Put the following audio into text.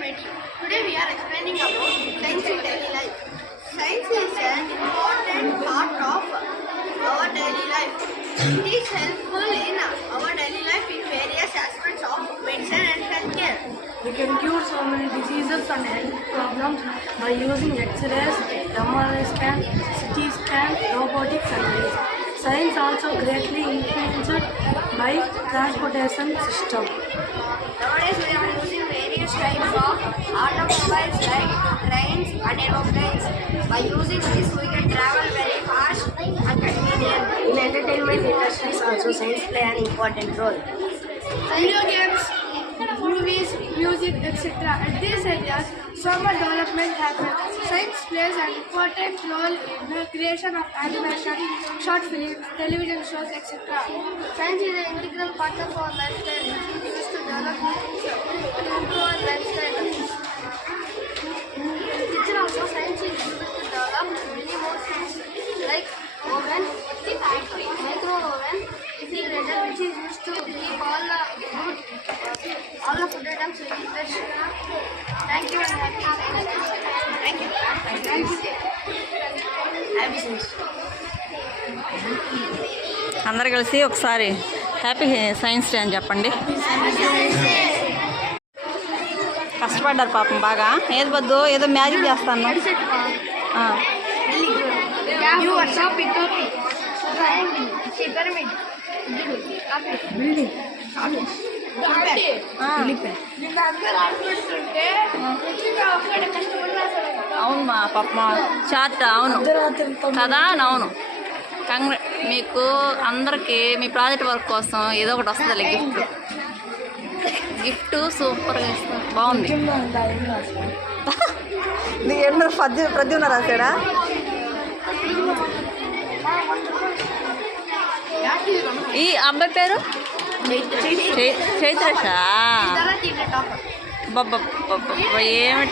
Medi. Today we are explaining about science in daily life. Science is an important part of our daily life. It is helpful in our daily life in various aspects of medicine and healthcare. We can cure so many diseases and health problems by using X-rays, MRI scan, CT scan, robotic surgeries. Science also greatly influenced by transportation system. Nowadays we are using various types of automobiles like trains and aeroplanes. By using this we can travel very fast and convenient. In entertainment industries also science play an important role. Video games, movies, music, etc. At these areas, so much development happens. Science plays an important role in the creation of animation, short films, television shows, etc. Science is an integral part of our lifestyle, which is used to develop new things to improve our lifestyle. In kitchen also, science is used to develop many more things like oven, micro oven, refrigerator, which is used to keep all the food items very fresh. Thank you and happy science. Thank you. Thank you. Happy science. అందరు కలిసి ఒకసారి happy science day అని చెప్పండి. కష్టపడ్డారు పాపం బాగా. ఏది వద్దు ఏదో మ్యాజిక్ చేస్తాను. You are shopping copy. Pyramid. Building. అవును మా పాప చార్ట్ అవును కదా అవును. మీకు అందరికీ మీ ప్రాజెక్ట్ వర్క్ కోసం ఏదో ఒకటి వస్తుంది గిఫ్ట్ సూపర్గా ఇస్తుంది. బాగుంది. ఎన్నో ప్రద్యుమ్న రాశాడా? ఈ అబ్బాయి పేరు చైత్రషా? బాబా ఏమి